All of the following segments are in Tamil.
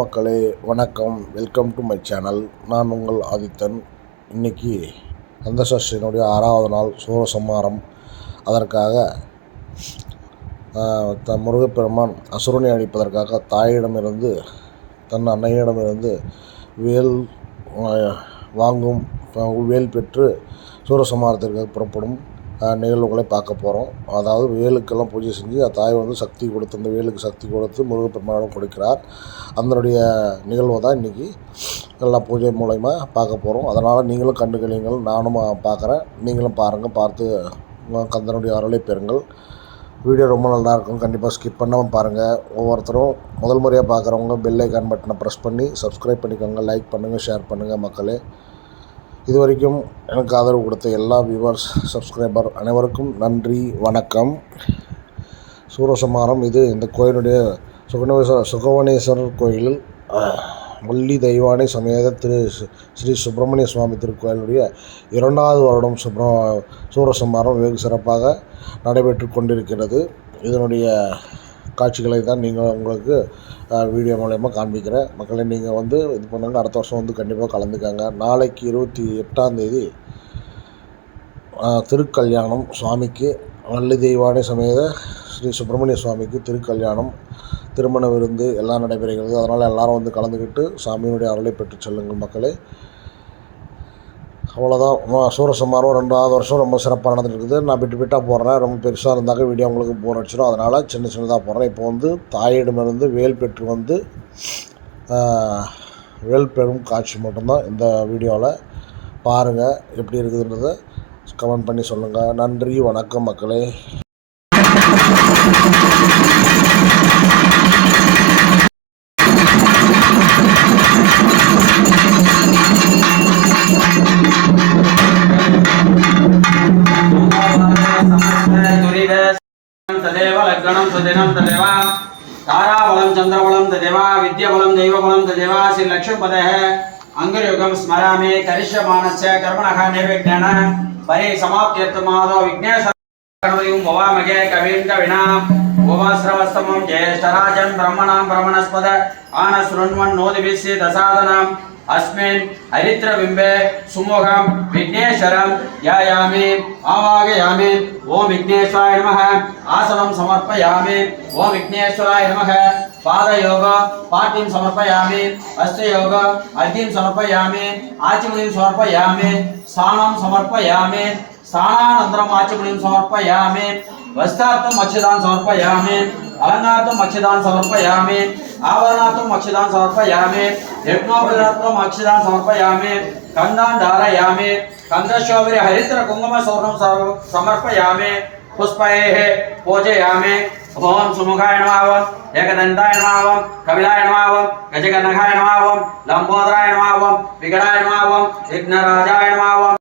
மக்களே வணக்கம். வெல்கம் டு மை சேனல் நான் உங்கள் ஆதித்தன். இன்னைக்கு கந்தசஷ்டியினுடைய ஆறாவது நாள் சூரசம்ஹாரம் அதற்காக த முருகப்பெருமான் அசுரனை அழிப்பதற்காக தாயிடமிருந்து தன் அன்னையிடமிருந்து வேல் வாங்கும் வேல் பெற்று சூரசம்ஹாரத்திற்காக புறப்படும். நிகழ்வுகளை பார்க்க போகிறோம் அதாவது வேலுக்கெல்லாம் பூஜை செஞ்சு அந்த தாய் வந்து சக்தி கொடுத்து அந்த வேலுக்கு சக்தி கொடுத்து முருகப்பெருமானிடம் கொடுக்கிறார். அதனுடைய நிகழ்வை தான் இன்றைக்கி எல்லா பூஜை மூலயமா பார்க்க போகிறோம் அதனால் நீங்களும் கண்டுகளிங்கள் நானும் பார்க்குறேன். நீங்களும் பாருங்கள் பார்த்து உங்க கந்தனுடைய அருளை பெறுங்கள். வீடியோ ரொம்ப நல்லா இருக்கும். கண்டிப்பாக ஸ்கிப் பண்ணாமல் பாருங்கள் ஒவ்வொருத்தரும் முதல் முறையாக பார்க்குறவங்க பெல் ஐக்கான் பட்டனை ப்ரெஸ் பண்ணி சப்ஸ்கிரைப் பண்ணிக்கோங்க லைக் பண்ணுங்கள் ஷேர் பண்ணுங்கள் மக்களே. இதுவரைக்கும் எனக்கு ஆதரவு கொடுத்த எல்லா வியூவர்ஸ் சப்ஸ்கிரைபர் அனைவருக்கும் நன்றி வணக்கம். சூரசமாரம் இது இந்த கோயிலுடைய சுகணேஸ்வர சுகவனேஸ்வரர் கோயிலில் வள்ளி தெய்வானை சமேத திரு ஸ்ரீ- சுப்பிரமணிய சுவாமி திருக்கோயிலுடைய இரண்டாவது வருடம் சுப்ர சூரசம்மாரம் வெகு சிறப்பாக நடைபெற்று கொண்டிருக்கிறது. இதனுடைய காட்சிகளை தான் நீங்கள் உங்களுக்கு வீடியோ மூலயமா காண்பிக்கிறேன். மக்களை நீங்கள் வந்து இது பண்ணுங்க. அடுத்த வருஷம் வந்து கண்டிப்பாக கலந்துக்கங்க. நாளைக்கு இருபத்தி எட்டாம் தேதி திருக்கல்யாணம் சுவாமிக்கு வள்ளி தெய்வானை சமேத ஸ்ரீ சுப்பிரமணிய சுவாமிக்கு திருக்கல்யாணம் திருமண விருந்து எல்லாம் நடைபெறுகிறது. அதனால் எல்லாரும் வந்து கலந்துக்கிட்டு சாமியினுடைய அருளை பெற்று செல்லுங்கள் மக்களே. அவ்வளோதான் சூரசம்மாரம் ரெண்டாவது வருஷம் ரொம்ப சிறப்பாக நடந்துட்டு இருக்குது நான் பிட்டு பிட்டாக போடுறேன். ரொம்ப பெருசாக இருந்தாக்க வீடியோ உங்களுக்கு போர் அடிச்சிடும் அதனால் சின்ன சின்னதாக போடுறேன். இப்போ வந்து தாயிடமிருந்து வேல் பெற்று வந்து வேல் பெறும் காட்சி மட்டும்தான் இந்த வீடியோவில் பாருங்கள் எப்படி இருக்குதுன்றதை கமெண்ட் பண்ணி சொல்லுங்கள் நன்றி வணக்கம் மக்களே. तदेव श्रीलक्ष्मीपदेः अङ्गुरयुगं स्मरामि करिष्यमाणस्य कर्मणः निर्विघ्नेन परिसमाप्त्यर्थमादो विघ्नेश्वरं भवामगे कविं உபஸ்ரவஸ்தமம் ஜேஷ்டராஜன் பிரம்மணாம் பிரமணஸ்பத ஆன சுரண்மன் நோதிபிசி தசாதனாம் அஸ்மின் ஹரித்ரபிம்பே சுமுகம் விக்னேஸ்வரம் யாயாமி ஆவாகயாமி ஓம் விக்னேஸ்வராய நமக ஆசனம் சமர்ப்பயாமி ஓம் விக்னேஸ்வராய நமக பாதயோக பாட்டிம் சமர்ப்பயாமி ஹஸ்தயோக அர்த்திம் சமர்ப்பயாமி ஆச்சிமுனிம் சமர்ப்பயாமி ஸ்நானம் சமர்ப்பயாமி ஸ்நானானந்தரம் ஆச்சிமுனிம் சமர்ப்பயாமி वस्त्रार्थम अक्षदान समर्पयामि अलंगार्थम अक्षदान समर्पयामि आवरणार्थम अक्षदान समर्पयामि यज्ञोपदार्थम अक्षदान समर्पयामि, कंदान धारयामि कंदशोभरे हरित्र कुंगम स्वर्णम समर्पयामि, पुष्पैः पूजयामि ओम सुमुखाय नमः एकदंताय नमः कविलाय नमः गजगनघाय नमः लंबोदराय नमः विकटाय नमः विघ्नराजाय नमः।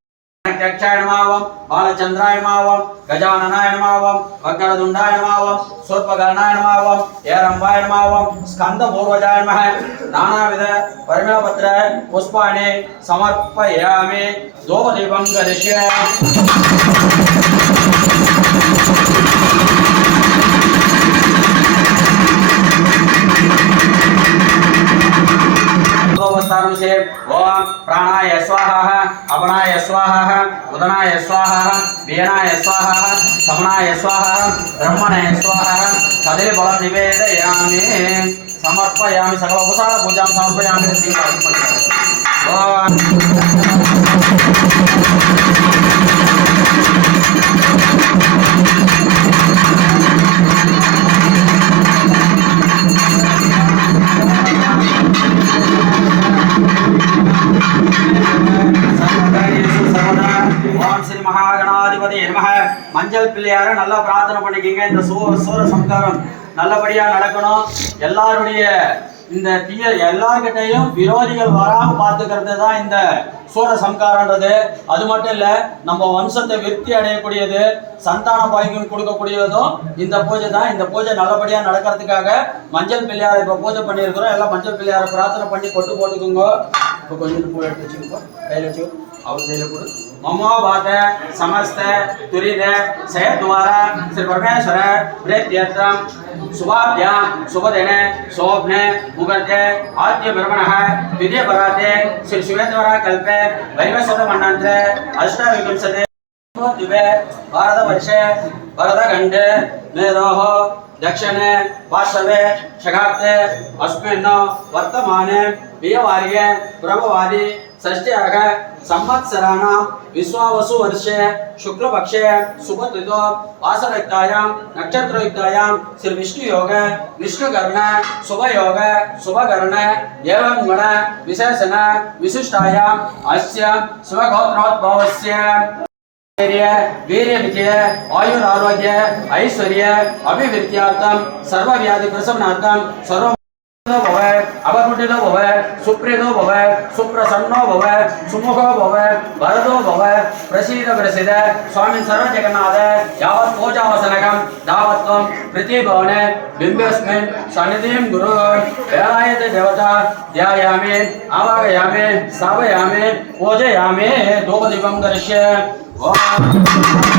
கஜாட்சயமாவோம் பாலச்சந்திராயமாவோம் கஜானநாயனமாவோம் வக்கரதுண்டாயமாவோம் சோத்பகரணாயனமாவோம் ஏரம்பாயனமாவோம் ஸ்கந்த பூர்வஜாயமாக நானாவித பரிமளபத்திர புஷ்பாணி சமர்ப்பயாமி தோபதீபம் கரிஷ்யே अवतारं से ओम प्राणाय स्वाहा अपनाय स्वाहा, उदनाय स्वाहा, वीणाय स्वाहा समनाय स्वाहा, ब्रह्मणाय स्वाहा, तदेव बल निवेदयामि। समर्पयामि सकल उपसार पूजां समर्पयामि। ओम மஞ்சள் பிள்ளையார நல்லா பிரார்த்தனை பண்ணிக்கிங்க. இந்த சோ சூர சம்காரம் நல்லபடியாக நடக்கணும். எல்லாருடைய இந்த தீய எல்லார்கிட்டையும் விரோதிகள் வராமல் பார்த்துக்கிறது தான் இந்த சூர சம்காரன்றது அது மட்டும் இல்லை நம்ம வம்சத்தை விருத்தி அடையக்கூடியது சந்தான பாக்கியம் கொடுக்கக்கூடியதும் இந்த பூஜை தான் இந்த பூஜை நல்லபடியாக நடக்கிறதுக்காக மஞ்சள் பிள்ளையாரை இப்போ பூஜை பண்ணியிருக்கிறோம். எல்லாம் மஞ்சள் பிள்ளையாரை பிரார்த்தனை பண்ணி கொட்டு போட்டுக்கோங்க. இப்போ கொஞ்சம் பூ எடுத்து வச்சுக்கோங்க. கையில் வச்சு அவர் கையில் கொடு. ममोभत समस्त, तुरीद सयद्वार श्री परमेश्वर वृद्ध्यर्थम शुभाभ्याम शुभदिने शोभने मुगर्जे आद्य ब्रह्मणः द्वितीय पराते श्री शिवेन्द्र कल्पे वैवस्वत मण्डन्त्रे अष्टविंशति दिवे भारतवर्षे, भरतखण्डे मेरोः दक्षिणे, पार्श्वे शगाब्दे अस्मिन् वर्तमाने व्ययवार्ये प्रभुवादि षष्ट्याग संवत्सराणां विश्वावसु वर्षे शुक्लपक्षे वासरयुक्तायां, नक्षत्रयुक्तायां श्री विष्णुयोग विष्णुकर्ण, शुभयोग, शुभकर्ण एवं गुण विशेषण विशिष्टायाम् अस्य शिवगोत्रोद्भवस्य वीर्य, विजय ऐश्वर्य अभिवृद्ध्यार्थम सर्व व्याधि प्रशमनार्थम सर्व अवकुटितो भव सुप्रीतो भव, सुप्रसन्नो भव, सुमुखो भव वरदो भव, प्रसीद प्रसीद, स्वामी सर्व जगन्नाथ यावत् पूजावसनकं तावत् त्वं प्रतिभवने बिम्बस्मिन् सन्निधिं गुरु वेलायते देवता ध्यायामि आवाहयामि स्थापयामि पूजयामि, धूपदीपं करिष्ये ॐ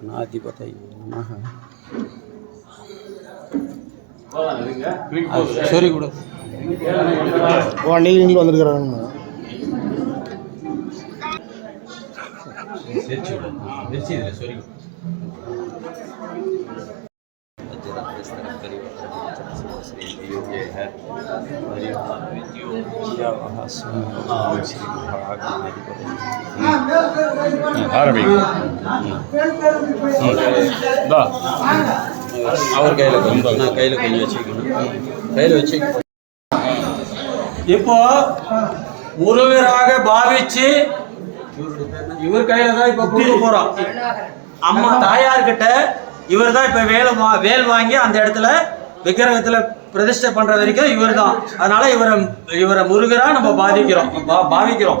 கணாதிபதை சரி கூட. நீங்களும் வந்திருக்கிறாங்க. தெரிச்சு விட ஓ அன்னைக்கு நீங்களும் அவர் கையில் கொஞ்சம் நான் கையில் கொஞ்சம் வச்சுக்கணும் கையில் வச்சு இப்போ உறவினராக பாவிச்சு இவர் கையில தான் இப்ப கொடுக்க போறோம் அம்மா தாயார்கிட்ட இவர் தான் இப்ப வேலை வா- வேல் வாங்கி அந்த இடத்துல விக்கிரகத்துல பிரதிஷ்டை பண்ற வரைக்கும் இவர் தான் அதனால இவரை இவரை முருகரா நம்ம பாதிக்கிறோம். பா- பாவிக்கிறோம்.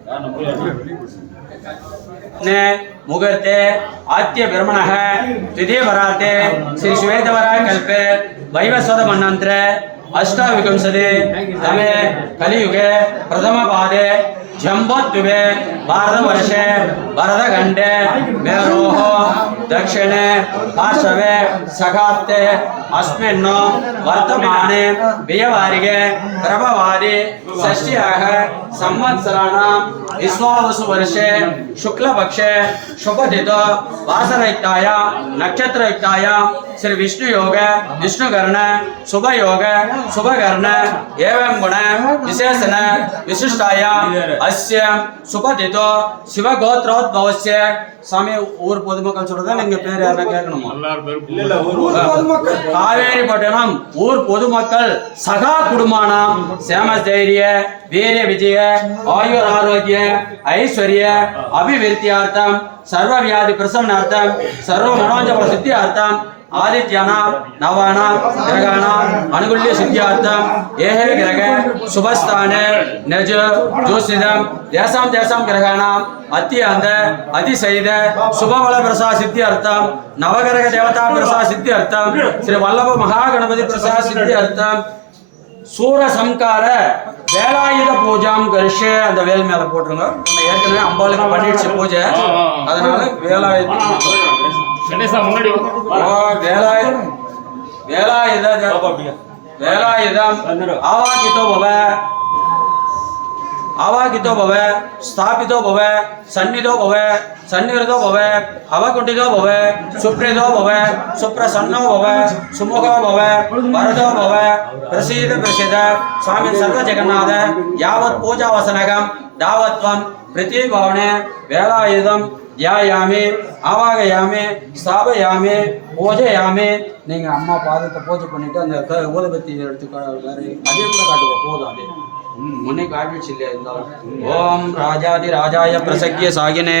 முகூர்த்தே ஆத்திய பிரமணக திதீய வராத்தே ஸ்ரீ ஸ்வேதவரா கல்பே வைவஸ்வத மன்னந்திர அஷ்டாவிகம்சதி தமே கலியுகே பிரதம பாதே जम्बोद्विपे भारतवर्षे भरतखण्डे मेरोः दक्षिणे पार्श्वे सखाप्ते अस्मिन् वर्तमाने व्यवहारिके प्रभवादि षष्ट्याः संवत्सराणां विश्वावसु वर्षे शुक्लपक्षे शुभदित वासरयुक्तायां नक्षत्रयुक्तायां श्री विष्णुयोग विष्णुकर्ण, शुभयोग, शुभकर्ण एवं गुण विशेषण विशिष्टायां। அஸ்ய சுபதிதோ சிவகோத்ரோத்பவஸ்ய சாமி ஊர் பொதுமக்கள் சொல்றதா நீங்க பேர் யாரா கேட்கணுமா காவேரி பட்டணம் ஊர் பொதுமக்கள் சகா குடும்பம் சேம தைரிய வீரிய விஜய ஆயுர் ஆரோக்கிய ஐஸ்வர்ய அபிவிருத்தியார்த்தம் சர்வ வியாதி பிரசவனார்த்தம் சர்வ மனோஜபல சித்தியார்த்தம் ஆதித்யானா நவானா கிரகாணாம் அனுகுல்ய சித்தியார்த்தம் ஏஹே கிரக சுபஸ்தான நஜ ஜோசிதம் தேசாம் தேசாம் கிரகாணாம் அத்தியாந்த அதிசைத சுபவள பிரசா சித்தி அர்த்தம் நவகிரக தேவதா பிரசா சித்தி அர்த்தம் ஸ்ரீ வல்லப மகாகணபதி பிரசா சித்தி அர்த்தம் சூர சம்கார வேலாயுத பூஜாம் கரிஷ அந்த வேல் மேல போட்டுருங்க ஏற்கனவே அம்பாளுக்கு பண்ணிடுச்சு பூஜை. அதனால வேலாயுத கணேசா முன்னாடி ஓ வேலாய வேலாயுத வேலாயுதம் ஆவாகிதோ பவ आवागितो भव स्थापितो भव सन्निधो भव सन्निवृतो भव अवकुण्ठितो भव सुप्रीतो भव सुप्रसन्नो भव सुमुखो भव वरदो भव प्रसीद प्रसीद स्वामी सर्वजगन्नाथ यावत् पूजावसनकं दावत्वं பிரதிபாவனே வேலாயுதம் தியாயாமே ஆவாகயாமே ஸ்தாபயாமே பூஜையாமே. நீங்கள் அம்மா பாதத்தை பூஜை பண்ணிவிட்டு அந்த ஊதபத்தி எடுத்து அதே கூட காட்டுவோம் போதும் அதே ओम राजाधिराजाय प्रसज्ञ सागिने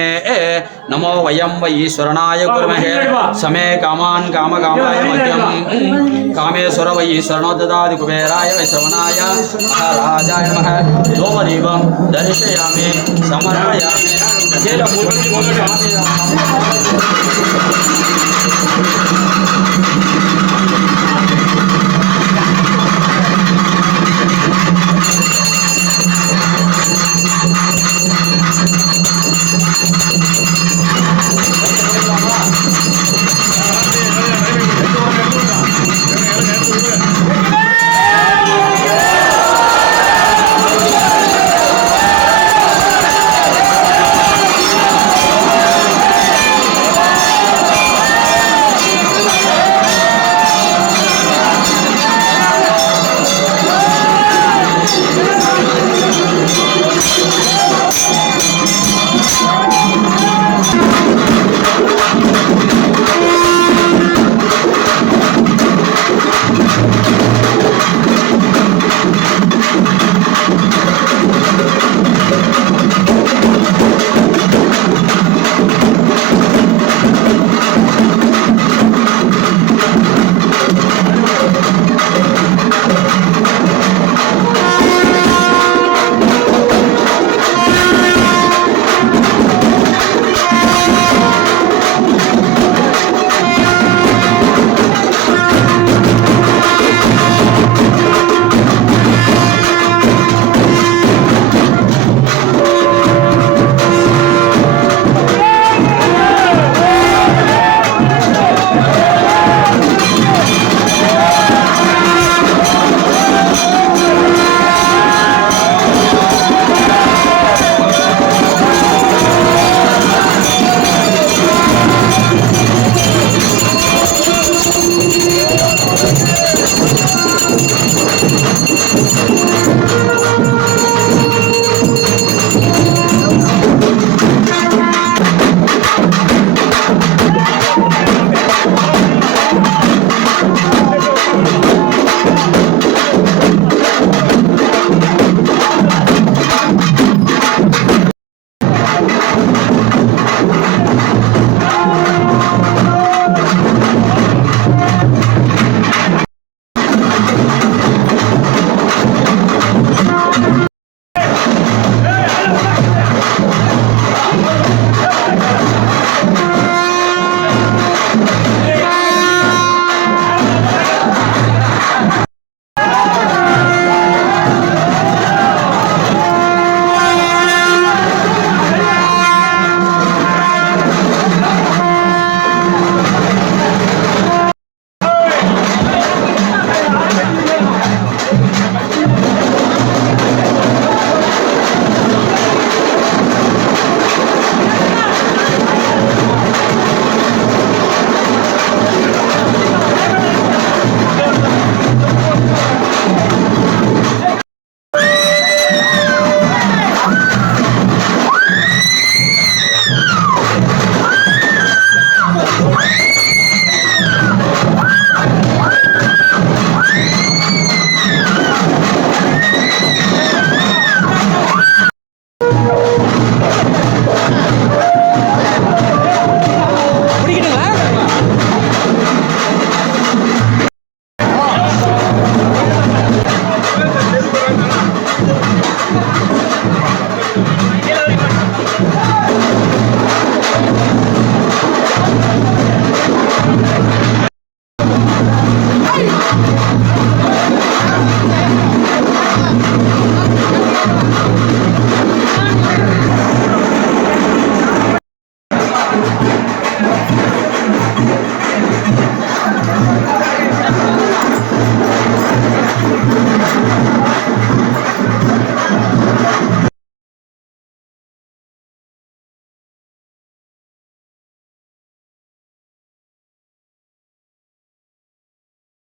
नमो वयम वै ईश्वरणाय कुर्महे। समे कामान काम कामाय मध्यम कामेश्वर वै ईश्वरणो ददाति कुबेराय वै श्रवणाय। महाराजाय मह सोमदेवं दर्शयामि, समर्पयामि।